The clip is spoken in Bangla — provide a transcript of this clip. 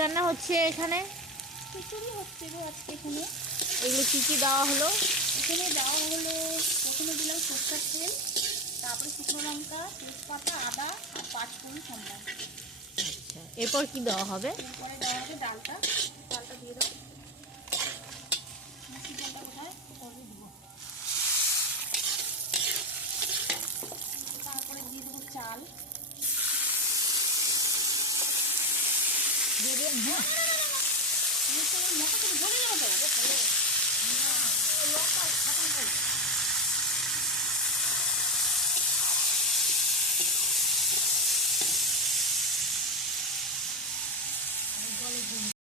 রান্না হচ্ছে এখানে? খিচুড়ি হচ্ছে গো আজকে এখানে। এগুলো কি দেওয়া হলো? এখানে দেওয়া হলো, প্রথমে দিলাম সরষের তেল, তারপরে শুকনো লঙ্কা, তেজপাতা, আদা আর পাঁচফোড়ন সম্মান। আচ্ছা, এরপর কি দেওয়া হবে? এরপরে দেওয়া হবে ডালটা। ডালটা দিয়ে দেবো। মিষ্টি ডালটা কোথায় পরে দিব। তারপরে দিয়ে দেবো চাল। দিয়ে দেন, হ্যাঁ। মতো করে ধরে যাবো তো।